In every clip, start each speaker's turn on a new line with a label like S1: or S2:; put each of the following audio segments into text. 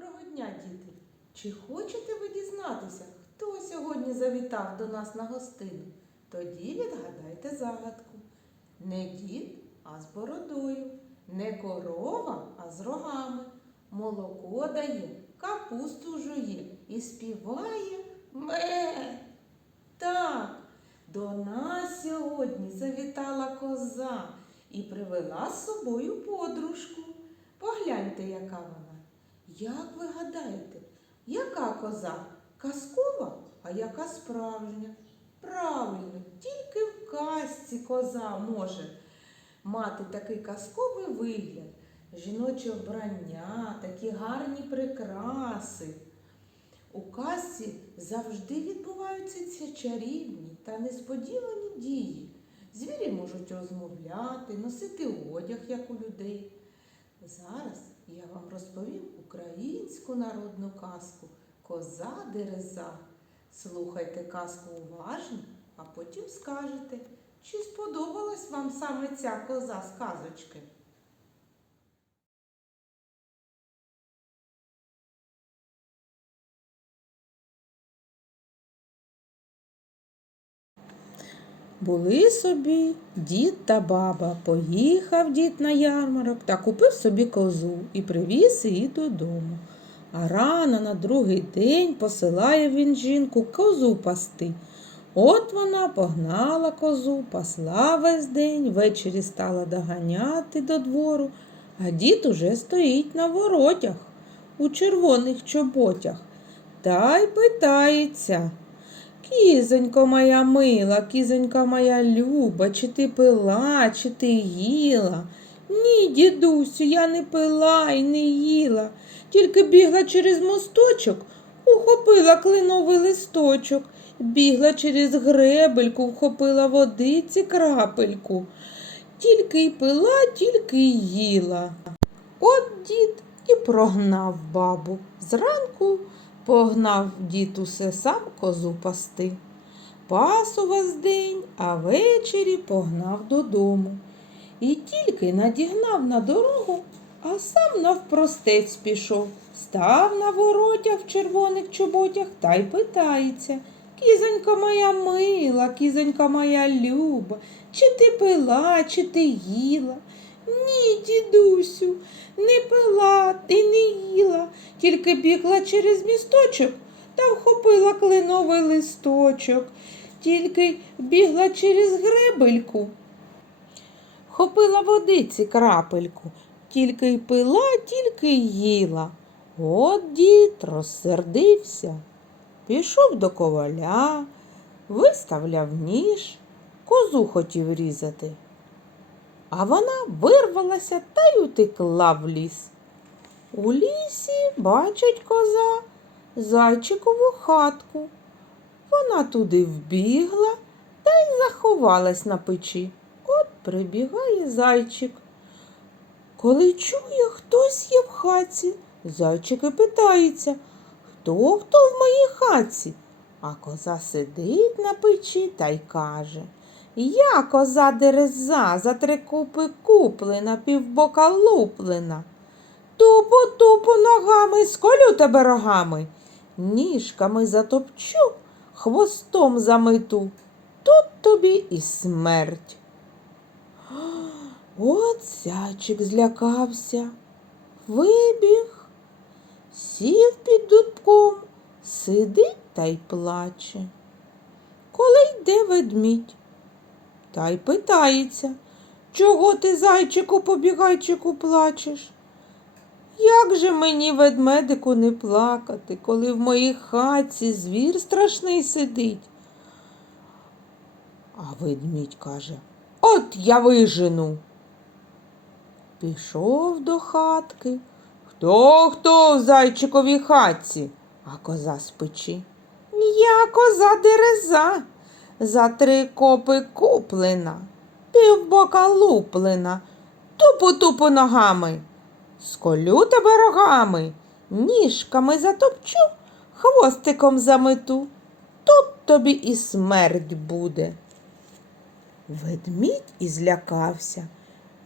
S1: Доброго дня, діти! Чи хочете ви дізнатися, хто сьогодні завітав до нас на гостину? Тоді відгадайте загадку. Не дід, а з бородою, не корова, а з рогами. Молоко дає, капусту жує і співає ме. Так, до нас сьогодні завітала коза і привела з собою подружку. Погляньте, яка вона. Як ви гадаєте, яка коза? Казкова, а яка справжня? Правильно, тільки в казці коза може мати такий казковий вигляд, жіноче вбрання, такі гарні прикраси. У казці завжди відбуваються ці чарівні та несподівані дії. Звірі можуть розмовляти, носити одяг, як у людей. Зараз я вам розповім українську народну казку Коза Дереза. Слухайте казку уважно, а потім скажете, чи сподобалась вам саме ця коза з казочки. Були собі дід та баба. Поїхав дід на ярмарок та купив собі козу і привіз її додому. А рано на другий день посилає він жінку козу пасти. От вона погнала козу, пасла весь день, ввечері стала доганяти до двору, а дід уже стоїть на воротях у червоних чоботях та й питається. Кізонько моя мила, кізонька моя люба, чи ти пила, чи ти їла? Ні, дідусю, я не пила і не їла, тільки бігла через мосточок, ухопила кленовий листочок, бігла через гребельку, вхопила водиці крапельку. Тільки й пила, тільки й їла. От дід і прогнав бабу. Зранку Погнав дід усе сам козу пасти. Пас у вас день, а ввечері погнав додому. І тільки надігнав на дорогу, а сам навпростець пішов, став на воротях в червоних чоботях та й питається. Кізонька моя мила, кізонька моя люба, чи ти пила, чи ти їла? Ні, дідусю, не пила їла, тільки бігла через місточок та вхопила кленовий листочок, тільки бігла через гребельку, вхопила водиці крапельку, тільки й пила, тільки й їла. От дід розсердився, пішов до коваля, виставляв ніж, козу хотів різати. А вона вирвалася та й утекла в ліс. У лісі бачить коза зайчикову хатку. Вона туди вбігла та й заховалась на печі. От прибігає зайчик. Коли чує, хтось є в хатці, зайчик і питається, хто хто в моїй хатці? А коза сидить на печі та й каже я коза дереза, за три купи куплена, півбока луплена. Тупу, тупу ногами, сколю тебе рогами, ніжками затопчу, хвостом замету. Тут тобі і смерть. От зайчик злякався, вибіг, сів під дубком, сидить та й плаче. Коли йде ведмідь, та й питається, чого ти, зайчику, побігайчику, плачеш? Як же мені, ведмедику, не плакати, коли в моїй хатці звір страшний сидить? А ведмідь каже, от я вижену. Пішов до хатки. Хто хто в зайчиковій хатці? А коза з печі. Я коза дереза за три копи куплена, півбока луплена, тупу-тупу ногами. Сколю тебе рогами, ніжками затопчу, хвостиком замету. Тут тобі і смерть буде. Ведмідь і злякався.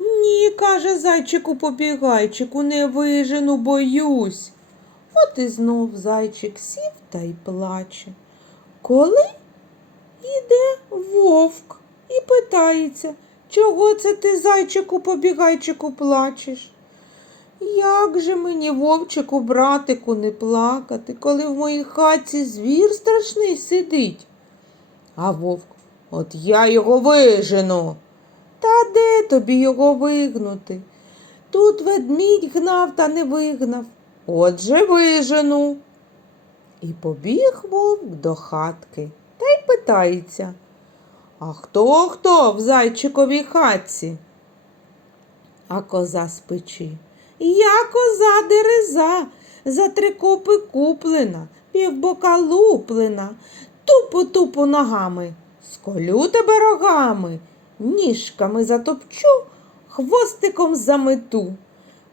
S1: Ні, каже зайчику побігайчику, не вижену, боюсь. От і знов зайчик сів та й плаче. Коли іде вовк і питається, чого це ти, зайчику, побігайчику, плачеш? Як же мені, вовчику, братику, не плакати, коли в моїй хаті звір страшний сидить? А вовк, от я його вижену. Та де тобі його вигнути? Тут ведмідь гнав та не вигнав. Отже вижену. І побіг вовк до хатки та й питається. А хто хто в зайчиковій хатці? А коза з. Я коза дереза, за три копи куплена, півбока луплена, тупу-тупу ногами, сколю тебе рогами, ніжками затопчу, хвостиком замету.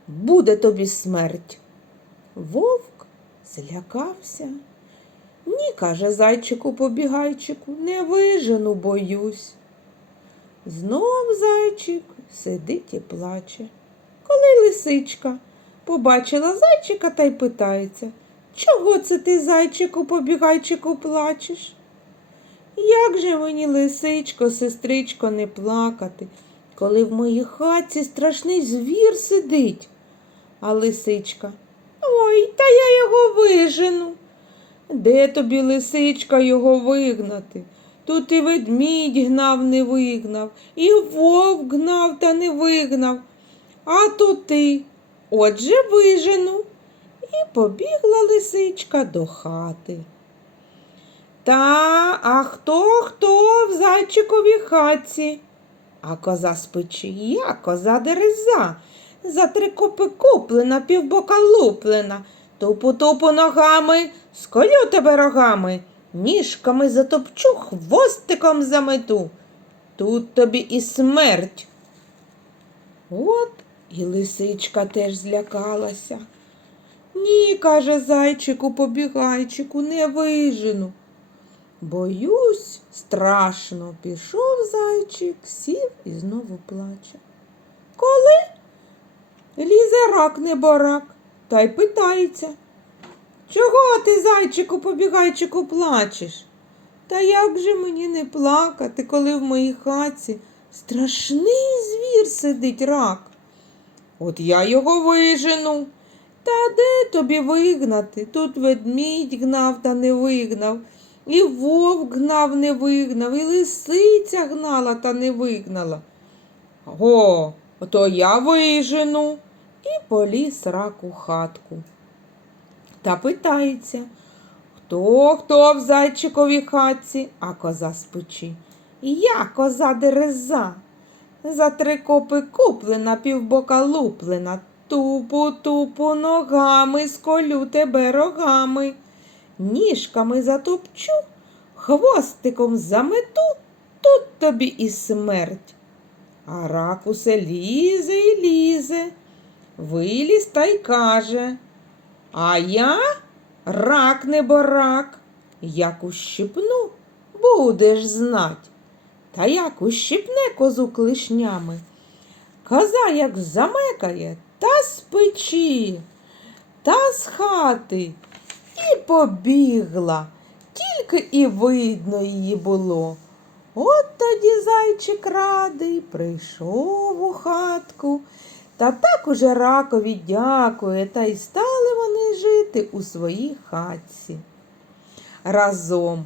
S1: Буде тобі смерть. Вовк злякався. Ні, каже зайчику побігайчику, не вижену, боюсь. Знов зайчик сидить і плаче. Коли лисичка побачила зайчика та й питається, чого це ти, зайчику, побігайчику, плачеш? Як же мені, лисичко, сестричко, не плакати, коли в моїй хаті страшний звір сидить? А лисичка, ой, та я його вижену. Де тобі, лисичка, його вигнати? Тут і ведмідь гнав, не вигнав, і вовк гнав та не вигнав. А то ти. Отже, вижену. І побігла лисичка до хати. Та, а хто хто в зайчиковій хатці? А коза з я коза дереза, за три копи куплена, півбока луплена, тупу-тупу ногами, сколю тебе рогами, ніжками затопчу, хвостиком замету. Тут тобі і смерть. От і лисичка теж злякалася. Ні, каже зайчику, побігайчику, не вижену. Боюсь, страшно, пішов зайчик, сів і знову плаче. Коли? Лізе рак неборак, та й питається. Чого ти, зайчику, побігайчику, плачеш? Та як же мені не плакати, коли в моїй хаті страшний звір сидить рак? От я його вижену. Та де тобі вигнати? Тут ведмідь гнав та не вигнав, і вовк гнав, не вигнав, і лисиця гнала та не вигнала. Го, то я вижену. І поліз рак у хатку. Та питається, хто хто в зайчиковій хатці, а коза з. Я коза дереза. За три копи куплена, півбока луплена, тупу тупу ногами сколю тебе рогами, ніжками затопчу, хвостиком замету, тут тобі і смерть. А рак усе лізе і лізе, виліз та й каже. А я рак не борак, як ущипну, будеш знать. Та як ущипне козу клишнями. Коза як замекає та з печі, та з хати і побігла, тільки і видно її було. От тоді зайчик радий прийшов у хатку, та так уже ракові дякує, та й стали вони жити у своїй хатці. Разом.